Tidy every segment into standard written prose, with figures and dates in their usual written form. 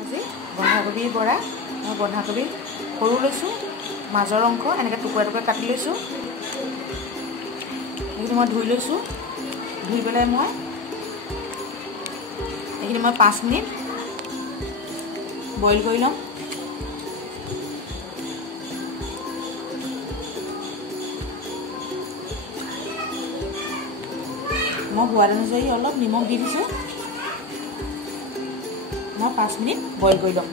আজি বন্ধাকবিৰ বৰা মই বন্ধাকবি সৰু লৈছোঁ মাজৰ অংশ এনেকৈ টুকুৰা টুকুৰা কাটি লৈছোঁ এইখিনি মই ধুই লৈছোঁ ধুই পেলাই মই এইখিনি মই 5 মিনিট বইল কৰি ল'ম মই সোৱাদ অনুযায়ী অলপ নিমখ দি দিছোঁ মই 5 মিনিট বইল কৰি ল'ম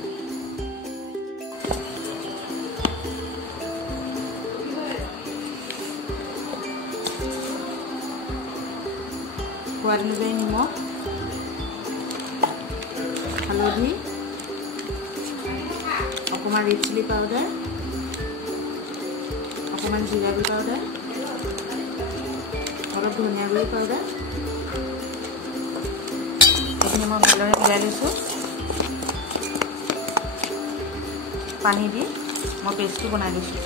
সোৱাদ অনুযায়ী নিমখ হালধি অকণমান ৰেড চিলি পাউডাৰ অকণমান জিৰা গুড়ি পাউডাৰ অলপ ধনিয়া গুড়ি পাউডাৰ এইখিনি মই ভালদৰে মিলাই লৈছোঁ পানী দি মই পেষ্টটো বনাই লৈছোঁ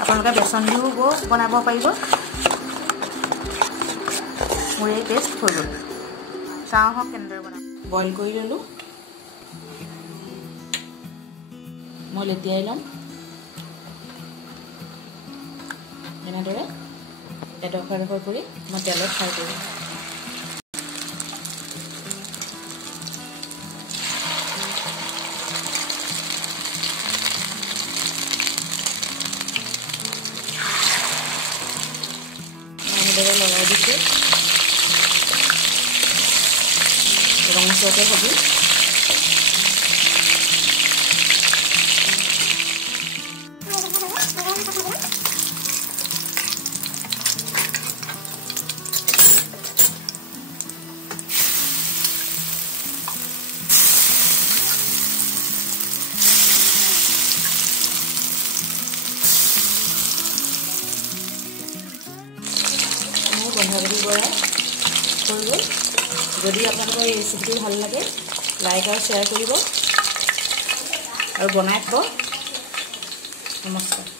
আপোনালোকে বেচন দিও বনাব পাৰিব মোৰ এই পেষ্ট হৈ গ'ল চাহ হওক কেনেদৰে বনাম বইল কৰি ল'লোঁ মই লেটিয়াই ল'ম এনেদৰে এডোখৰ এডোখৰ কৰি মই তেলত ফ্ৰাই কৰিম লগাই দিছোঁ ৰঙচুৱাকৈ ভাজি বন্ধাকবি বৰা হৈ গ'ল যদি আপোনালোকৰ এই ৰেচিপিটো ভাল লাগে লাইক আৰু শ্বেয়াৰ কৰিব আৰু বনাই খাব নমস্কাৰ